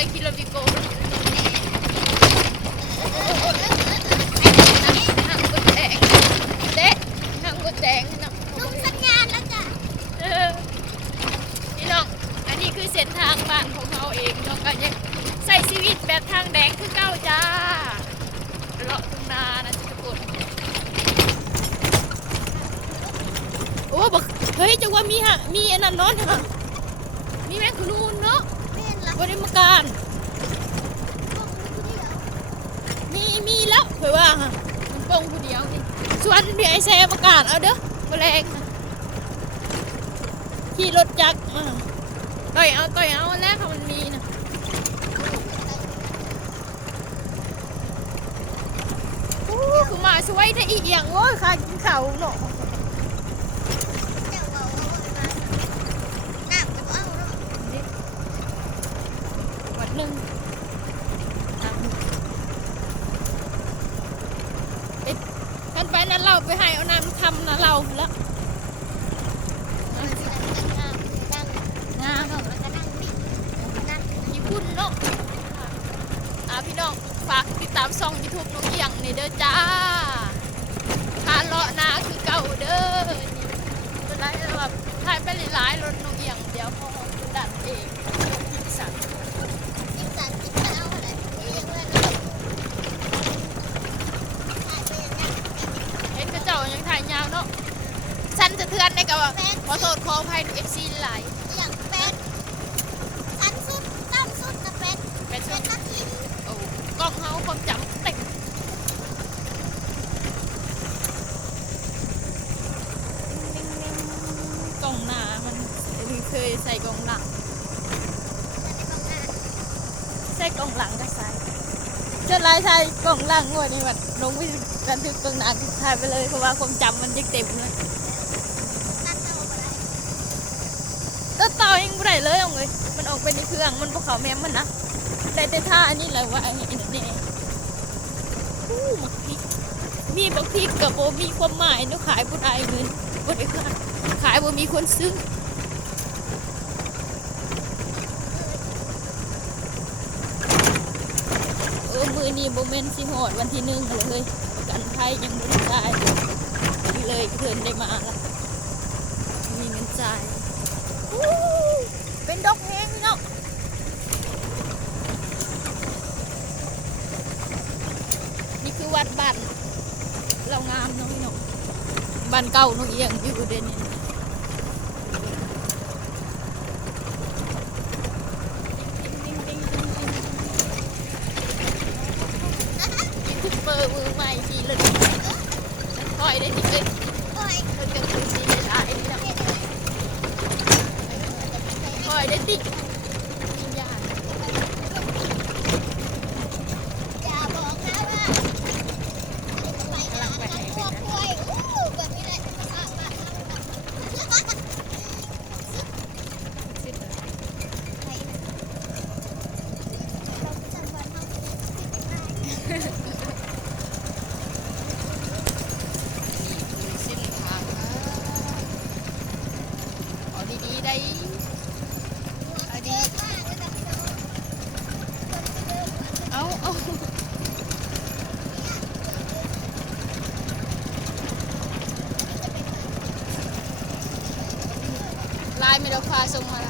อยคิโลบิโกนั่งบนแดงเด็กนั่งบนแดงนะลุงสัญญาณแล้วจ้ะพี่น้องอันนี้คือเส้นทางบ้านของเราเองน้องกันยังใส่ชีวิตแบบทางแดงคือเก้าจ้าเลาะทุ่งนานะทุกคนโอ้บอกเฮ้ยจังว่ามีอันนั้นนอนฮะมีแมงขนูนเนาะบริมาการมีแล้วเผยว่าฮะมันปงผู้เดียวนี่ส่วนเดี๋ยวไอ้แซมประกาศเอาเด้อแมลงขี่รถจักรต่อยเอาแล้วค่ะมันมีนะคือมาช่วยได้อีกอย่างโอ้ยค่ะกินข้าวเนาะวัดหนึ่งกันไปนั้นเราไปให้เอาน้ำทำนะเราแล้วงามญี่ปุ่นเนาะพี่น้องฝากติดตามช่อง YouTube น้องเอียงนี่เด้อจ้าคาเลาะนาคือเก่าเด้อนี่เป็นไรแบบถ่ายไปหลายๆรถน้องเอียงเดี๋ยวพอดันเองสั่งเห็นกระเจ้ายังถ่ายยาวเนาะฉันจะเทือนได้กับขอโทษขออภัยดูFCหลายอย่างเป็นฉันสุดต้ำสุดนะเป็นชุดนาทีโอ้กล้องเขาความจำเต็มกล้องหน้ามันเคยใส่กล้องหลังใส่กล้องหลังก็ใส่เจ้าลายใส่กล้องหลังงวดนี่มันลงไปบันทึกกล้องหน้าถ่ายไปเลยเพราะว่าความจำมันยังเต็มเลยตัดต่อยังไม่ได้เลยเอาเลยมันออกไปในเครื่องมันพวกเขาแม่มันนะได้แต่ท่าอันนี้แหละว่าไอ้นี่มีบางทีกับโบมีความหมายเนาะขายบุได้เงินบุได้ขายโบมีคนซื้อมือนี้โบเมนสิหอดวันที่1เลยประกันภัยยังไม่ได้จ่ายเลยเพื่อนได้มาละมีเงินจ่ายเป็นดอกแห้งเนาะนี่คือวัดบ้านเรางามเนาะพี่น้องบ้านเก่าน้องเอียงอยู่เด่นนี่เปิดมือใหม่ทีเลยคอยได้ทีเลยคอยจะคุยทีได้นี่นะคอยได้ทีวิญญาณอย่าบอกนะว่าไปกำลังไปไหนเป็นนะแบบนี้เลยมาเราจำวันเขาดีได้เอาลายไม่ได้พาส่งมา